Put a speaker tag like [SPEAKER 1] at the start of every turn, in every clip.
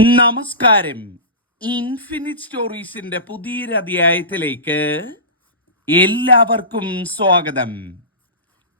[SPEAKER 1] നമസ്കാരം. ഇൻഫിനിറ്റ് സ്റ്റോറീസിന്റെ പുതിയൊരു അധ്യായത്തിലേക്ക് എല്ലാവർക്കും സ്വാഗതം.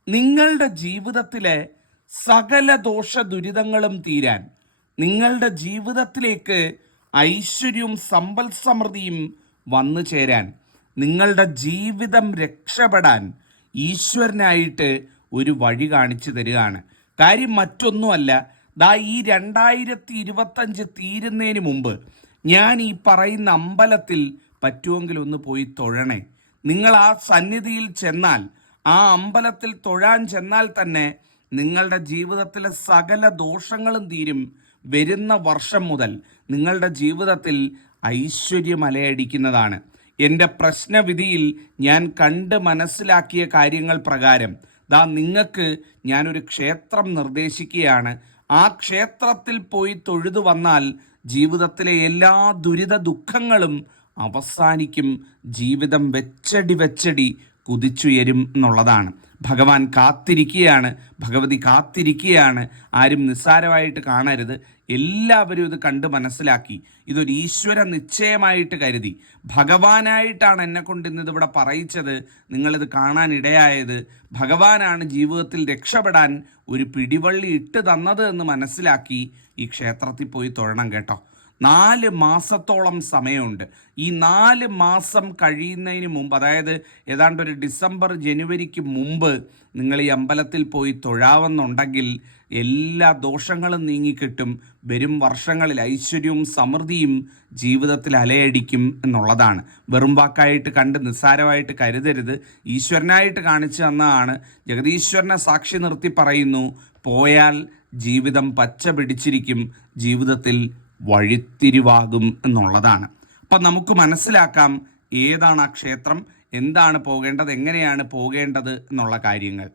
[SPEAKER 1] നിങ്ങളുടെ ജീവിതത്തിലെ സകല ദോഷ ദുരിതങ്ങളും തീരാൻ നിങ്ങളുടെ ജീവിതത്തിലേക്ക് ഐശ്വര്യവും സമ്പൽ സമൃദ്ധിയും വന്നു ചേരാൻ നിങ്ങളുടെ ജീവിതം രക്ഷപ്പെടാൻ ഈശ്വരനായിട്ട് ഒരു വഴി കാണിച്ചു തരികയാണ്. കാര്യം മറ്റൊന്നുമല്ല ദാ ഈ രണ്ടായിരത്തി ഇരുപത്തഞ്ച് തീരുന്നതിന് മുമ്പ് ഞാൻ ഈ പറയുന്ന അമ്പലത്തിൽ പറ്റുമെങ്കിൽ ഒന്ന് പോയി തൊഴണേ. നിങ്ങൾ ആ സന്നിധിയിൽ ചെന്നാൽ ആ അമ്പലത്തിൽ തൊഴാൻ ചെന്നാൽ തന്നെ നിങ്ങളുടെ ജീവിതത്തിലെ സകല ദോഷങ്ങളും തീരും. വരുന്ന വർഷം മുതൽ നിങ്ങളുടെ ജീവിതത്തിൽ ഐശ്വര്യമലയടിക്കുന്നതാണ്. എന്റെ പ്രശ്നവിധിയിൽ ഞാൻ കണ്ട് മനസ്സിലാക്കിയ കാര്യങ്ങൾ പ്രകാരം ദാ നിങ്ങൾക്ക് ഞാനൊരു ക്ഷേത്രം നിർദ്ദേശിക്കുകയാണ്. ആ ക്ഷേത്രത്തിൽ പോയി തൊഴുതു വന്നാൽ ജീവിതത്തിലെ എല്ലാ ദുരിത ദുഃഖങ്ങളും അവസാനിക്കും. ജീവിതം വെച്ചടി വെച്ചടി കുതിച്ചുയരും എന്നുള്ളതാണ്. ഭഗവാൻ കാത്തിരിക്കുകയാണ് ഭഗവതി കാത്തിരിക്കുകയാണ്. ആരും നിസ്സാരമായിട്ട് കാണരുത്. എല്ലാവരും ഇത് കണ്ട് മനസ്സിലാക്കി. ഇതൊരു ഈശ്വര നിശ്ചയമായിട്ട് കരുതി. ഭഗവാനായിട്ടാണ് എന്നെ കൊണ്ട് ഇന്ന് ഇതിവിടെ പറയിച്ചത്. നിങ്ങളിത് കാണാൻ ഇടയായത്. ഭഗവാനാണ് ജീവിതത്തിൽ രക്ഷപ്പെടാൻ ഒരു പിടിവള്ളി ഇട്ട് തന്നത് എന്ന് മനസ്സിലാക്കി ഈ ക്ഷേത്രത്തിൽ പോയി തൊഴണം കേട്ടോ. നാല് മാസത്തോളം സമയമുണ്ട്. ഈ നാല് മാസം കഴിയുന്നതിന് മുമ്പ് അതായത് ഏതാണ്ട് ഒരു ഡിസംബർ ജനുവരിക്ക് മുമ്പ് നിങ്ങൾ ഈ അമ്പലത്തിൽ പോയി തൊഴാവുന്നുണ്ടെങ്കിൽ എല്ലാ ദോഷങ്ങളും നീങ്ങിക്കിട്ടും. വരും വർഷങ്ങളിൽ ഐശ്വര്യവും സമൃദ്ധിയും ജീവിതത്തിൽ അലയടിക്കും എന്നുള്ളതാണ്. വെറും വാക്കായിട്ട് കണ്ട് നിസ്സാരമായിട്ട് കരുതരുത്. ഈശ്വരനായിട്ട് കാണിച്ചു തന്നതാണ്. ജഗതീശ്വരനെ സാക്ഷി നിർത്തി പറയുന്നു പോയാൽ ജീവിതം പച്ച പിടിച്ചിരിക്കും. ജീവിതത്തിൽ വഴിത്തിരിവാകും എന്നുള്ളതാണ്. അപ്പം നമുക്ക് മനസ്സിലാക്കാം ഏതാണ് ആ ക്ഷേത്രം എന്താണ് പോകേണ്ടത് എങ്ങനെയാണ് പോകേണ്ടത് എന്നുള്ള കാര്യങ്ങൾ.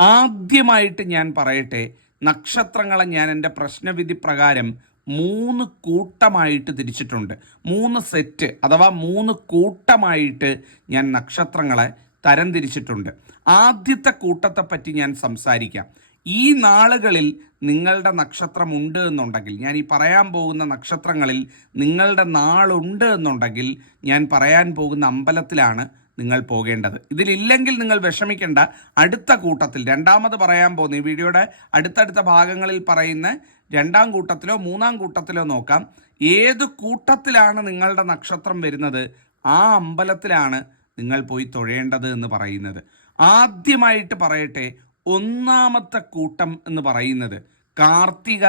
[SPEAKER 1] ആദ്യമായിട്ട് ഞാൻ പറയട്ടെ നക്ഷത്രങ്ങളെ ഞാൻ എന്റെ പ്രശ്നവിധി പ്രകാരം മൂന്ന് കൂട്ടമായിട്ട് തിരിച്ചിട്ടുണ്ട്. മൂന്ന് സെറ്റ് അഥവാ മൂന്ന് കൂട്ടമായിട്ട് ഞാൻ നക്ഷത്രങ്ങളെ തരംതിരിച്ചിട്ടുണ്ട് ആദ്യത്തെ കൂട്ടത്തെപ്പറ്റി ഞാൻ സംസാരിക്കാം. ഈ നാളുകളിൽ നിങ്ങളുടെ നക്ഷത്രമുണ്ട് എന്നുണ്ടെങ്കിൽ ഞാൻ ഈ പറയാൻ പോകുന്ന നക്ഷത്രങ്ങളിൽ നിങ്ങളുടെ നാളുണ്ട് എന്നുണ്ടെങ്കിൽ ഞാൻ പറയാൻ പോകുന്ന അമ്പലത്തിലാണ് നിങ്ങൾ പോകേണ്ടത്. ഇതിലില്ലെങ്കിൽ നിങ്ങൾ വിഷമിക്കേണ്ട. അടുത്ത കൂട്ടത്തിൽ രണ്ടാമത് പറയാൻ പോകുന്ന ഈ വീഡിയോയുടെ അടുത്തടുത്ത ഭാഗങ്ങളിൽ പറയുന്ന രണ്ടാം കൂട്ടത്തിലോ മൂന്നാം കൂട്ടത്തിലോ നോക്കാം. ഏത് കൂട്ടത്തിലാണ് നിങ്ങളുടെ നക്ഷത്രം വരുന്നത്? ആ അമ്പലത്തിലാണ് നിങ്ങൾ പോയി തൊഴേണ്ടത് എന്ന് പറയുന്നത്. ആദ്യമായിട്ട് പറയട്ടെ ഒന്നാമത്തെ കൂട്ടം എന്ന് പറയുന്നത് കാർത്തിക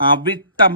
[SPEAKER 1] അവിട്ടം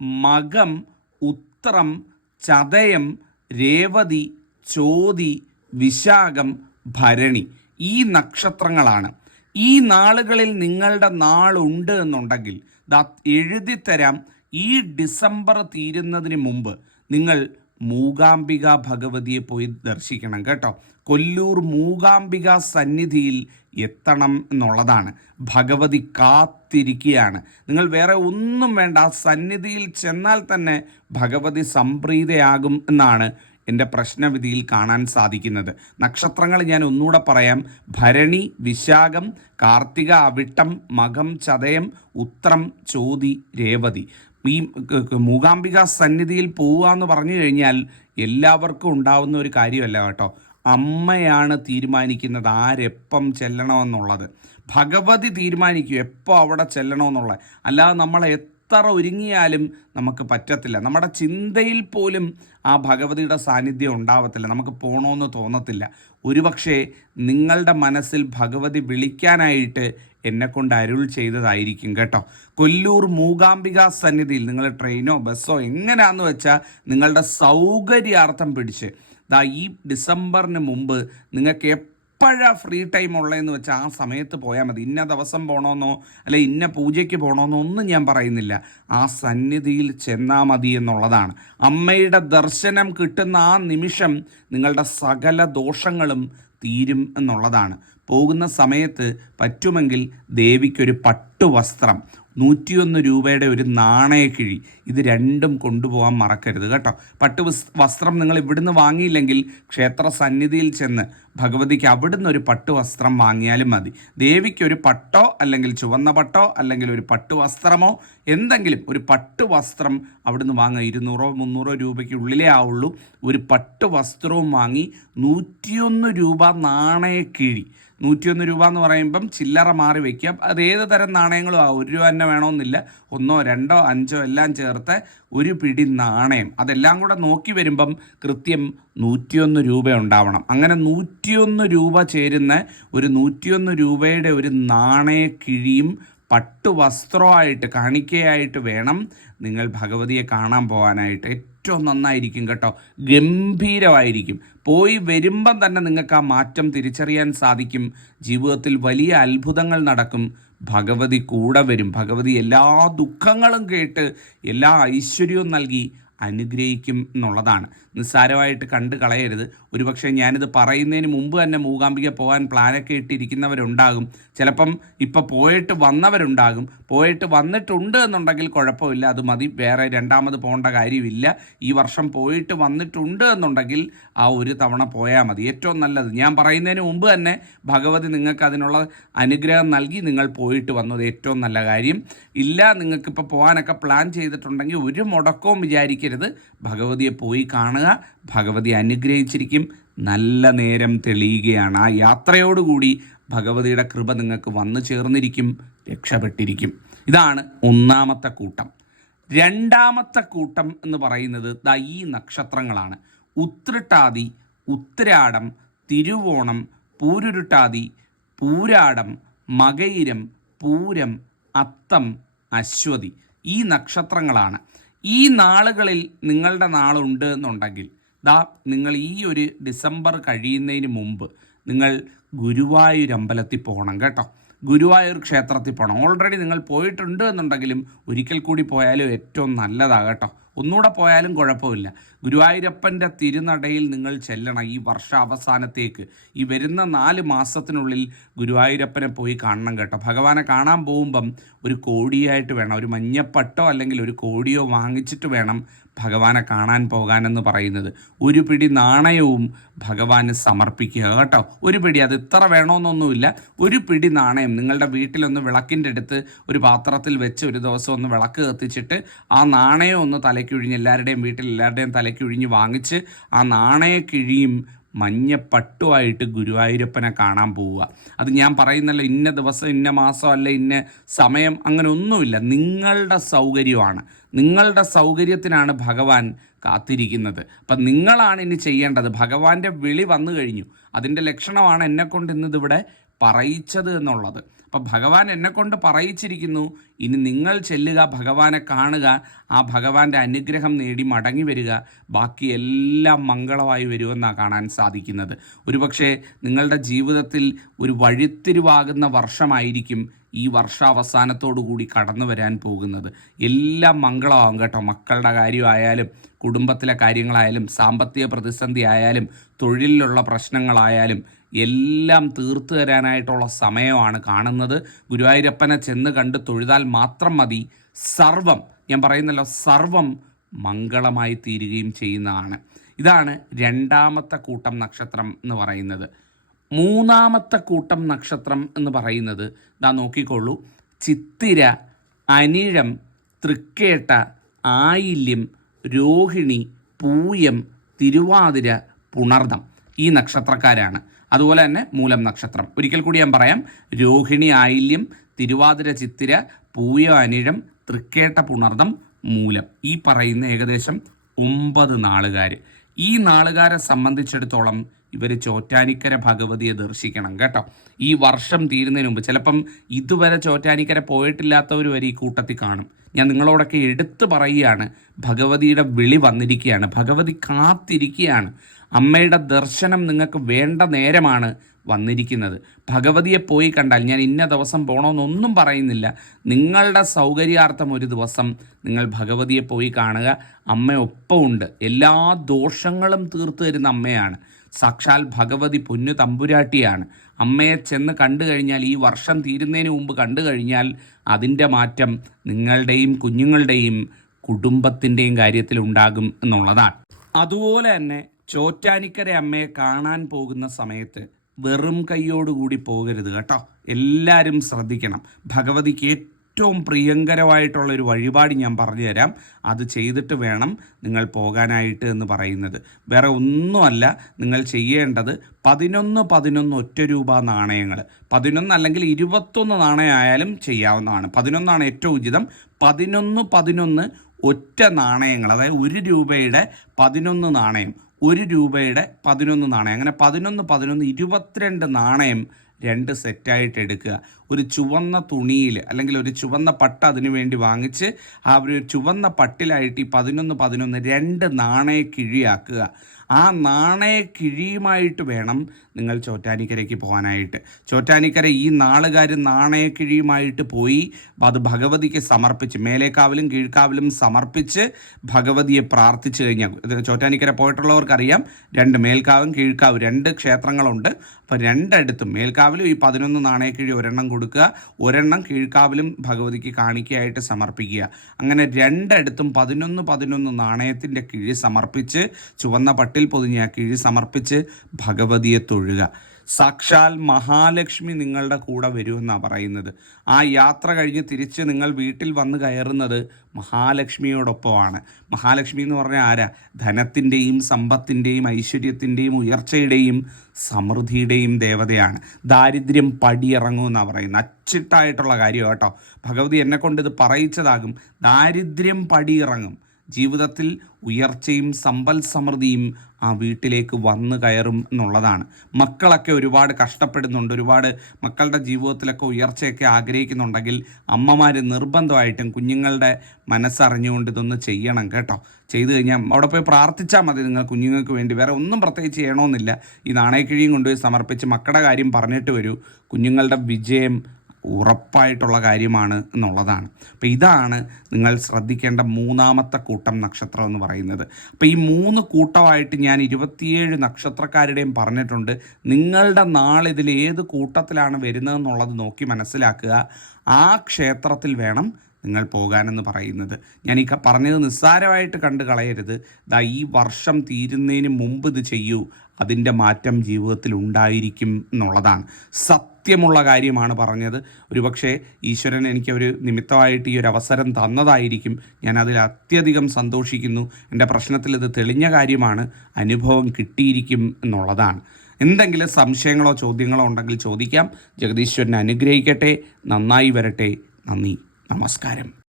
[SPEAKER 1] മകം ഉത്രം ചതയം രേവതി ചോതി വിശാഖം ഭരണി ഈ നക്ഷത്രങ്ങളാണ്. ഈ നാളുകളിൽ നിങ്ങളുടെ നാളുണ്ട് എന്നുണ്ടെങ്കിൽ ദാ എഴുതി തരാം ഈ ഡിസംബർ തീരുന്നതിന് മുമ്പ് നിങ്ങൾ മൂകാംബിക ഭഗവതിയെ പോയി ദർശിക്കണം കേട്ടോ. കൊല്ലൂർ മൂകാംബിക സന്നിധിയിൽ എത്തണം എന്നുള്ളതാണ്. ഭഗവതി കാത്തിരിക്കുകയാണ് നിങ്ങൾ വേറെ ഒന്നും വേണ്ട ആ സന്നിധിയിൽ ചെന്നാൽ തന്നെ ഭഗവതി സംപ്രീതയാകും എന്നാണ് എന്റെ പ്രശ്നവിധിയിൽ കാണാൻ സാധിക്കുന്നത്. നക്ഷത്രങ്ങൾ ഞാൻ ഒന്നുകൂടെ പറയാം. ഭരണി വിശാഖം കാർത്തിക അവിട്ടം മകം ചതയം ഉത്രം ചോതി രേവതി. ഈ മൂകാംബിക സന്നിധിയിൽ പോവുക എന്ന് പറഞ്ഞു കഴിഞ്ഞാൽ എല്ലാവർക്കും ഉണ്ടാവുന്ന ഒരു കാര്യമല്ല കേട്ടോ. അമ്മയാണ് തീരുമാനിക്കുന്നത് ആരെപ്പം ചെല്ലണമെന്നുള്ളത്. ഭഗവതി തീരുമാനിക്കും എപ്പോൾ അവിടെ ചെല്ലണമെന്നുള്ളത്. അല്ലാതെ നമ്മൾ എത്ര ഒരുങ്ങിയാലും നമുക്ക് പറ്റത്തില്ല. നമ്മുടെ ചിന്തയിൽ പോലും ആ ഭഗവതിയുടെ സാന്നിധ്യം ഉണ്ടാവത്തില്ല. നമുക്ക് പോകണമെന്ന് തോന്നത്തില്ല. ഒരുപക്ഷേ നിങ്ങളുടെ മനസ്സിൽ ഭഗവതി വിളിക്കാനായിട്ട് എന്നെക്കൊണ്ട് അരുൾ ചെയ്തതായിരിക്കും കേട്ടോ. കൊല്ലൂർ മൂകാംബിക സന്നിധിയിൽ നിങ്ങൾ ട്രെയിനോ ബസ്സോ എങ്ങനെയാന്ന് വെച്ചാൽ നിങ്ങളുടെ സൗകര്യാർത്ഥം പിടിച്ച്. ദാ ഈ ഡിസംബറിന് മുമ്പ് നിങ്ങൾക്ക് എപ്പോഴാ ഫ്രീ ടൈം ഉള്ളതെന്ന് വെച്ചാൽ ആ സമയത്ത് പോയാൽ മതി. ഇന്ന ദിവസം പോകണമെന്നോ അല്ലെ ഇന്ന പൂജയ്ക്ക് പോകണമെന്നോ ഒന്നും ഞാൻ പറയുന്നില്ല. ആ സന്നിധിയിൽ ചെന്നാൽ മതി എന്നുള്ളതാണ്. അമ്മയുടെ ദർശനം കിട്ടുന്ന ആ നിമിഷം നിങ്ങളുടെ സകല ദോഷങ്ങളും തീരും എന്നുള്ളതാണ്. പോകുന്ന സമയത്ത് പറ്റുമെങ്കിൽ ദേവിക്കൊരു പട്ടുവസ്ത്രം നൂറ്റിയൊന്ന് രൂപയുടെ ഒരു നാണയക്കിഴി. ഇത് രണ്ടും കൊണ്ടുപോകാൻ മറക്കരുത് കേട്ടോ. പട്ട് വസ്ത്രം നിങ്ങൾ ഇവിടുന്ന് വാങ്ങിയില്ലെങ്കിൽ ക്ഷേത്ര സന്നിധിയിൽ ചെന്ന് ഭഗവതിക്ക് അവിടുന്ന് ഒരു പട്ട് വസ്ത്രം വാങ്ങിയാലും മതി. ദേവിക്ക് ഒരു പട്ടോ അല്ലെങ്കിൽ ചുവന്ന പട്ടോ അല്ലെങ്കിൽ ഒരു പട്ട് വസ്ത്രമോ എന്തെങ്കിലും ഒരു പട്ട് വസ്ത്രം അവിടുന്ന് വാങ്ങുക. ഇരുന്നൂറോ മുന്നൂറോ രൂപയ്ക്ക് ഉള്ളിലേ ആവുള്ളൂ. ഒരു പട്ട് വസ്ത്രവും വാങ്ങി നൂറ്റിയൊന്ന് രൂപ നാണയക്കിഴി. നൂറ്റിയൊന്ന് രൂപ എന്ന് പറയുമ്പം ചില്ലറ മാറി വയ്ക്കുക അത് ഏത് തരം നാണയങ്ങളും ആ ഒരു രൂപ തന്നെ വേണമെന്നില്ല. ഒന്നോ രണ്ടോ അഞ്ചോ എല്ലാം ചേർത്ത് ഒരു പിടി നാണയം. അതെല്ലാം കൂടെ നോക്കി വരുമ്പം കൃത്യം നൂറ്റിയൊന്ന് രൂപ ഉണ്ടാവണം. അങ്ങനെ നൂറ്റിയൊന്ന് രൂപ ചേരുന്ന ഒരു നൂറ്റിയൊന്ന് രൂപയുടെ ഒരു നാണയക്കിഴിയും പട്ടു വസ്ത്രമായിട്ട് കാണിക്കയായിട്ട് വേണം നിങ്ങൾ ഭഗവതിയെ കാണാൻ പോകാനായിട്ട്. ഏറ്റവും നന്നായിരിക്കും കേട്ടോ. ഗംഭീരമായിരിക്കും. പോയി വരുമ്പം തന്നെ നിങ്ങൾക്ക് ആ മാറ്റം തിരിച്ചറിയാൻ സാധിക്കും. ജീവിതത്തിൽ വലിയ അത്ഭുതങ്ങൾ നടക്കും. ഭഗവതി കൂടെ വരും. ഭഗവതി എല്ലാ ദുഃഖങ്ങളും കേട്ട് എല്ലാ ഐശ്വര്യവും നൽകി അനുഗ്രഹിക്കും എന്നുള്ളതാണ്. നിസ്സാരമായിട്ട് കണ്ട് കളയരുത്. ഒരുപക്ഷെ ഞാനിത് പറയുന്നതിന് മുമ്പ് തന്നെ മൂകാംബിക പോകാൻ പ്ലാനൊക്കെ ഇട്ടിരിക്കുന്നവരുണ്ടാകും. ചിലപ്പം ഇപ്പം പോയിട്ട് വന്നവരുണ്ടാകും. പോയിട്ട് വന്നിട്ടുണ്ട് എന്നുണ്ടെങ്കിൽ കുഴപ്പമില്ല. അത് മതി. വേറെ രണ്ടാമത് പോകേണ്ട കാര്യമില്ല. ഈ വർഷം പോയിട്ട് വന്നിട്ടുണ്ട് എന്നുണ്ടെങ്കിൽ ആ ഒരു തവണ പോയാൽ മതി. ഏറ്റവും നല്ലത്. ഞാൻ പറയുന്നതിന് മുമ്പ് തന്നെ ഭഗവതി നിങ്ങൾക്ക് അതിനുള്ള അനുഗ്രഹം നൽകി നിങ്ങൾ പോയിട്ട് വന്നത് ഏറ്റവും നല്ല കാര്യം. ഇല്ല നിങ്ങൾക്കിപ്പോൾ പോകാനൊക്കെ പ്ലാൻ ചെയ്തിട്ടുണ്ടെങ്കിൽ ഒരു മുടക്കവും വിചാരിക്കരുത് ഭഗവതിയെ പോയി കാണുക. ഭഗവതി അനുഗ്രഹിച്ചിരിക്കും. നല്ല നേരം തെളിയുകയാണ്. ആ യാത്രയോടുകൂടി ഭഗവതിയുടെ കൃപ നിങ്ങൾക്ക് വന്നു ചേർന്നിരിക്കും. രക്ഷപ്പെട്ടിരിക്കും. ഇതാണ് ഒന്നാമത്തെ കൂട്ടം. രണ്ടാമത്തെ കൂട്ടം എന്ന് പറയുന്നത് ഈ നക്ഷത്രങ്ങളാണ്. ഉത്രട്ടാതി ഉത്തരാടം തിരുവോണം പൂരുരുട്ടാതി പൂരാടം മകയിരം പൂരം അത്തം അശ്വതി. ഈ നക്ഷത്രങ്ങളാണ്. ഈ നാളുകളിൽ നിങ്ങളുടെ നാളുണ്ട് എന്നുണ്ടെങ്കിൽ ദാ നിങ്ങൾ ഈ ഒരു ഡിസംബർ കഴിയുന്നതിന് മുമ്പ് നിങ്ങൾ ഗുരുവായൂരമ്പലത്തിൽ പോകണം കേട്ടോ. ഗുരുവായൂർ ക്ഷേത്രത്തിൽ പോകണം ഓൾറെഡി നിങ്ങൾ പോയിട്ടുണ്ട് എന്നുണ്ടെങ്കിലും ഒരിക്കൽ കൂടി പോയാലും ഏറ്റവും നല്ലതാണ് കേട്ടോ ഒന്നുകൂടെ പോയാലും കുഴപ്പമില്ല. ഗുരുവായൂരപ്പന്റെ തിരുനടയിൽ നിങ്ങൾ ചെല്ലണം. ഈ വർഷ അവസാനത്തേക്ക് ഈ വരുന്ന നാല് മാസത്തിനുള്ളിൽ ഗുരുവായൂരപ്പനെ പോയി കാണണം കേട്ടോ. ഭഗവാനെ കാണാൻ പോകുമ്പം ഒരു കോടിയായിട്ട് വേണം. ഒരു മഞ്ഞപ്പട്ടോ അല്ലെങ്കിൽ ഒരു കോടിയോ വാങ്ങിച്ചിട്ട് വേണം ഭഗവാനെ കാണാൻ പോകാനെന്ന് പറയുന്നത് ഒരു പിടി നാണയവും ഭഗവാന് സമർപ്പിക്കുക കേട്ടോ. ഒരു പിടി അത് ഇത്ര വേണമെന്നൊന്നുമില്ല ഒരു പിടി നാണയം നിങ്ങളുടെ വീട്ടിലൊന്ന് വിളക്കിന്റെ അടുത്ത് ഒരു പാത്രത്തിൽ വെച്ച് ഒരു ദിവസം ഒന്ന് വിളക്ക് കത്തിച്ചിട്ട് ആ നാണയം ഒന്ന് തലയ്ക്കൊഴിഞ്ഞ് എല്ലാവരുടെയും വീട്ടിൽ എല്ലാവരുടെയും തലയ്ക്കൊഴിഞ്ഞ് വാങ്ങിച്ച് ആ നാണയക്കിഴിയും മഞ്ഞപ്പട്ടുമായിട്ട് ഗുരുവായൂരപ്പനെ കാണാൻ പോവുക. അത് ഞാൻ പറയുന്നില്ല ഇന്ന ദിവസം ഇന്ന മാസം അല്ല ഇന്ന സമയം അങ്ങനെ ഒന്നുമില്ല. നിങ്ങളുടെ സൗകര്യമാണ്. നിങ്ങളുടെ സൗകര്യത്തിനാണ് ഭഗവാൻ കാത്തിരിക്കുന്നത്. അപ്പം നിങ്ങളാണ് ഇനി ചെയ്യേണ്ടത്. ഭഗവാന്റെ വിളി വന്നു കഴിഞ്ഞു. അതിന്റെ ലക്ഷണമാണ് എന്നെക്കൊണ്ട് ഇന്നിതിവിടെ പറയിച്ചത് എന്നുള്ളത്. അപ്പം ഭഗവാൻ എന്നെക്കൊണ്ട് പറയിച്ചിരിക്കുന്നു. ഇനി നിങ്ങൾ ചെല്ലുക ഭഗവാനെ കാണുക ആ ഭഗവാന്റെ അനുഗ്രഹം നേടി മടങ്ങി വരിക. ബാക്കി എല്ലാം മംഗളമായി വരുമെന്നാണ് കാണാൻ സാധിക്കുന്നത്. ഒരുപക്ഷെ നിങ്ങളുടെ ജീവിതത്തിൽ ഒരു വഴിത്തിരിവാകുന്ന വർഷമായിരിക്കും ഈ വർഷാവസാനത്തോടു കൂടി കടന്നു വരാൻ പോകുന്നത്. എല്ലാം മംഗളമാകും കേട്ടോ. മക്കളുടെ കാര്യമായാലും കുടുംബത്തിലെ കാര്യങ്ങളായാലും സാമ്പത്തിക പ്രതിസന്ധി ആയാലും തൊഴിലിലുള്ള പ്രശ്നങ്ങളായാലും എല്ലാം തീർത്തു തരാനായിട്ടുള്ള സമയമാണ് കാണുന്നത്. ഗുരുവായൂരപ്പനെ ചെന്ന് കണ്ട് തൊഴുതാൽ മാത്രം മതി. സർവം ഞാൻ പറയുന്നല്ലോ സർവം മംഗളമായി തീരുകയും ചെയ്യുന്നതാണ്. ഇതാണ് രണ്ടാമത്തെ കൂട്ടം നക്ഷത്രം എന്ന് പറയുന്നത്. മൂന്നാമത്തെ കൂട്ടം നക്ഷത്രം എന്ന് പറയുന്നത് ഇതാ നോക്കിക്കോളൂ. ചിത്തിര അനിഴം തൃക്കേട്ട ആയില്യം രോഹിണി പൂയം തിരുവാതിര പുണർദം ഈ നക്ഷത്രക്കാരാണ്. അതുപോലെ തന്നെ മൂലം നക്ഷത്രം. ഒരിക്കൽ കൂടി ഞാൻ പറയാം. രോഹിണി ആയില്യം തിരുവാതിര ചിത്തിര പൂയ അനിഴം തൃക്കേട്ട പുണർദം മൂലം. ഈ പറയുന്ന ഏകദേശം ഒമ്പത് നാളുകാർ ഈ നാളുകാരെ സംബന്ധിച്ചിടത്തോളം ഇവർ ചോറ്റാനിക്കര ഭഗവതിയെ ദർശിക്കണം കേട്ടോ. ഈ വർഷം തീരുന്നതിന് മുമ്പ് ചിലപ്പം ഇതുവരെ ചോറ്റാനിക്കര പോയിട്ടില്ലാത്തവർ വരെ ഈ കൂട്ടത്തിൽ കാണും. ഞാൻ നിങ്ങളോടൊക്കെ എടുത്തു പറയുകയാണ് ഭഗവതിയുടെ വിളി വന്നിരിക്കുകയാണ് ഭഗവതി കാത്തിരിക്കുകയാണ്. അമ്മയുടെ ദർശനം നിങ്ങൾക്ക് വേണ്ട നേരമാണ് വന്നിരിക്കുന്നത്. ഭഗവതിയെ പോയി കണ്ടാൽ ഞാൻ ഇന്ന ദിവസം പോകണമെന്നൊന്നും പറയുന്നില്ല. നിങ്ങളുടെ സൗകര്യാർത്ഥം ഒരു ദിവസം നിങ്ങൾ ഭഗവതിയെ പോയി കാണുക. അമ്മ ഒപ്പമുണ്ട് എല്ലാ ദോഷങ്ങളും തീർത്തു തരുന്ന അമ്മയാണ്. സാക്ഷാൽ ഭഗവതി പൊന്നു തമ്പുരാട്ടിയാണ്. അമ്മയെ ചെന്ന് കണ്ടു കഴിഞ്ഞാൽ ഈ വർഷം തീരുന്നതിന് മുമ്പ് കണ്ടു കഴിഞ്ഞാൽ അതിന്റെ മാറ്റം നിങ്ങളുടെയും കുഞ്ഞുങ്ങളുടെയും കുടുംബത്തിന്റെയും കാര്യത്തിൽ ഉണ്ടാകും എന്നുള്ളതാണ്. അതുപോലെ തന്നെ ചോറ്റാനിക്കര അമ്മയെ കാണാൻ പോകുന്ന സമയത്ത് വെറും കൈയോടുകൂടി പോകരുത് കേട്ടോ. എല്ലാവരും ശ്രദ്ധിക്കണം. ഭഗവതിക്ക് ഏറ്റവും പ്രിയങ്കരമായിട്ടുള്ള ഒരു വഴിപാട് ഞാൻ പറഞ്ഞു തരാം അത് ചെയ്തിട്ട് വേണം നിങ്ങൾ പോകാനായിട്ട് എന്ന് പറയുന്നത്. വേറെ ഒന്നുമല്ല നിങ്ങൾ ചെയ്യേണ്ടത് പതിനൊന്ന് പതിനൊന്ന് ഒറ്റ രൂപ നാണയങ്ങൾ പതിനൊന്ന് അല്ലെങ്കിൽ ഇരുപത്തൊന്ന് നാണയമായാലും ചെയ്യാവുന്നതാണ്. പതിനൊന്നാണ് ഏറ്റവും ഉചിതം. പതിനൊന്ന് പതിനൊന്ന് ഒറ്റ നാണയങ്ങൾ അതായത് ഒരു രൂപയുടെ പതിനൊന്ന് നാണയം. ഒരു രൂപയുടെ പതിനൊന്ന് നാണയം. അങ്ങനെ പതിനൊന്ന് പതിനൊന്ന് ഇരുപത്തിരണ്ട് നാണയം രണ്ട് സെറ്റായിട്ട് എടുക്കുക. ഒരു ചുവന്ന തുണിയിൽ അല്ലെങ്കിൽ ഒരു ചുവന്ന പട്ട അതിനു വേണ്ടി വാങ്ങിച്ച് ആ ഒരു ചുവന്ന പട്ടിലായിട്ട് ഈ പതിനൊന്ന് പതിനൊന്ന് രണ്ട് നാണയ കിഴിയാക്കുക ആ നാണയ കിഴിയുമായിട്ട് വേണം നിങ്ങൾ ചോറ്റാനിക്കരയ്ക്ക് പോകാനായിട്ട്. ചോറ്റാനിക്കര ഈ നാളുകാർ നാണയക്കിഴിയുമായിട്ട് പോയി അത് ഭഗവതിക്ക് സമർപ്പിച്ച് മേലേക്കാവിലും കീഴ്ക്കാവിലും സമർപ്പിച്ച് ഭഗവതിയെ പ്രാർത്ഥിച്ചു കഴിഞ്ഞാൽ ചോറ്റാനിക്കര പോയിട്ടുള്ളവർക്കറിയാം രണ്ട് മേൽക്കാവും കീഴ്ക്കാവും രണ്ട് ക്ഷേത്രങ്ങളുണ്ട്. അപ്പോൾ രണ്ടിടത്തും മേൽക്കാവിലും ഈ പതിനൊന്ന് നാണയക്കിഴി ഒരെണ്ണം കൊടുക്കുക ഒരെണ്ണം കീഴ്ക്കാവിലും ഭഗവതിക്ക് കാണിക്കയായിട്ട് സമർപ്പിക്കുക. അങ്ങനെ രണ്ടിടത്തും പതിനൊന്ന് പതിനൊന്ന് നാണയത്തിന്റെ കിഴി സമർപ്പിച്ച് ചുവന്ന പട്ടിൽ പൊതിഞ്ഞ കിഴി സമർപ്പിച്ച് ഭഗവതിയെ തൊഴുക. സാക്ഷാൽ മഹാലക്ഷ്മി നിങ്ങളുടെ കൂടെ വരുമെന്നാണ് പറയുന്നത്. ആ യാത്ര കഴിഞ്ഞ് തിരിച്ച് നിങ്ങൾ വീട്ടിൽ വന്ന് കയറുന്നത് മഹാലക്ഷ്മിയോടൊപ്പമാണ്. മഹാലക്ഷ്മി എന്ന് പറഞ്ഞാൽ ആരാ? ധനത്തിന്റെയും സമ്പത്തിന്റെയും ഐശ്വര്യത്തിന്റെയും ഉയർച്ചയുടെയും സമൃദ്ധിയുടെയും ദേവതയാണ്. ദാരിദ്ര്യം പടിയിറങ്ങുമെന്നാണ് പറയുന്നത്. അച്ചിട്ടായിട്ടുള്ള കാര്യം കേട്ടോ. ഭഗവതി എന്നെക്കൊണ്ട് ഇത് പറയിച്ചതാകും. ദാരിദ്ര്യം പടിയിറങ്ങും. ജീവിതത്തിൽ ഉയർച്ചയും സമ്പൽ സമൃദ്ധിയും ആ വീട്ടിലേക്ക് വന്നു കയറും എന്നുള്ളതാണ്. മക്കളൊക്കെ ഒരുപാട് കഷ്ടപ്പെടുന്നുണ്ട്. ഒരുപാട് മക്കളുടെ ജീവിതത്തിലൊക്കെ ഉയർച്ചയൊക്കെ ആഗ്രഹിക്കുന്നുണ്ടെങ്കിൽ അമ്മമാർ നിർബന്ധമായിട്ടും കുഞ്ഞുങ്ങളുടെ മനസ്സറിഞ്ഞുകൊണ്ട് ഇതൊന്ന് ചെയ്യണം കേട്ടോ. ചെയ്തു കഴിഞ്ഞാൽ അവിടെ പോയി പ്രാർത്ഥിച്ചാൽ മതി നിങ്ങൾ കുഞ്ഞുങ്ങൾക്ക് വേണ്ടി. വേറെ ഒന്നും പ്രത്യേകിച്ച് ചെയ്യണമെന്നില്ല ഈ നാണയക്കിഴിയും കൊണ്ടുപോയി സമർപ്പിച്ച് മക്കളുടെ കാര്യം പറഞ്ഞിട്ട് വരൂ. കുഞ്ഞുങ്ങളുടെ വിജയം ഉറപ്പായിട്ടുള്ള കാര്യമാണ് എന്നുള്ളതാണ്. അപ്പോൾ ഇതാണ് നിങ്ങൾ ശ്രദ്ധിക്കേണ്ട മൂന്നാമത്തെ കൂട്ടം നക്ഷത്രം എന്ന് പറയുന്നത്. അപ്പോൾ ഈ മൂന്ന് കൂട്ടമായിട്ട് ഞാൻ ഇരുപത്തിയേഴ് നക്ഷത്രക്കാരുടെയും പറഞ്ഞിട്ടുണ്ട്. നിങ്ങളുടെ നാളിതിൽ ഏത് കൂട്ടത്തിലാണ് വരുന്നതെന്നുള്ളത് നോക്കി മനസ്സിലാക്കുക. ആ ക്ഷേത്രത്തിൽ വേണം നിങ്ങൾ പോകാനെന്ന് പറയുന്നത്. ഞാൻ ഈ പറഞ്ഞത് നിസ്സാരമായിട്ട് കണ്ട് കളയരുത്. ദാ ഈ വർഷം തീരുന്നതിന് മുമ്പ് ഇത് ചെയ്യൂ. അതിന്റെ മാറ്റം ജീവിതത്തിൽ ഉണ്ടായിരിക്കും എന്നുള്ളതാണ്. സത്യമുള്ള കാര്യമാണ് പറഞ്ഞത്. ഒരുപക്ഷെ ഈശ്വരൻ എനിക്ക് ഒരു നിമിത്തമായിട്ട് ഈ ഒരു അവസരം തന്നതായിരിക്കും. ഞാൻ അതിൽ അത്യധികം സന്തോഷിക്കുന്നു. എന്റെ പ്രശ്നത്തിൽ ഇത് തെളിഞ്ഞ കാര്യമാണ്. അനുഭവം കിട്ടിയിരിക്കും എന്നുള്ളതാണ്. എന്തെങ്കിലും സംശയങ്ങളോ ചോദ്യങ്ങളോ ഉണ്ടെങ്കിൽ ചോദിക്കാം. ജഗദീശ്വരനെ അനുഗ്രഹിക്കട്ടെ. നന്നായി വരട്ടെ. നന്ദി. നമസ്കാരം.